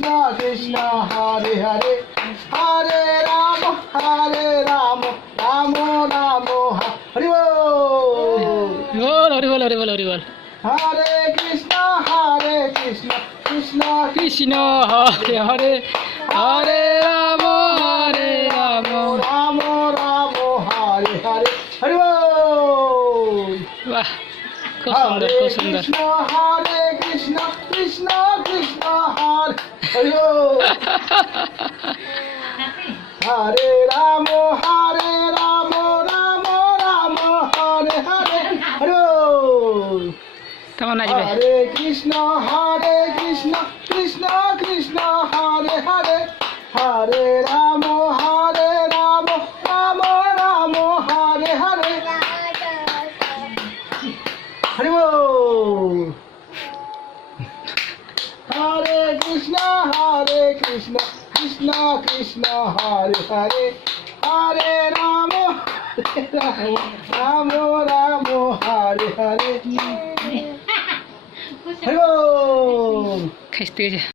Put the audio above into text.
কৃষ্ণ কৃষ্ণ হরে হরে হরে রাম রাম রাম হরি বল। হরি বল হরি বল হরি বল। হরে কৃষ্ণ কৃষ্ণ কৃষ্ণ হরে হরে হরে রাম রাম রাম হরে হরে হরি বল। বাহ, খুব সুন্দর খুব সুন্দর। হরে কৃষ্ণ কৃষ্ণ কৃষ্ণ হরে হরি বল। হরে রাম রাম রাম হরে হরে হরি বল। কেমন নাচবে? হরে কৃষ্ণ কৃষ্ণ কৃষ্ণ হরে হরে হরে রাম রাম রাম হরে হরে হরি বল। হরে কৃষ্ণ কৃষ্ণ কৃষ্ণ হরে হরে হরে রাম রাম রাম হরে হরে হরি বল। খাইতে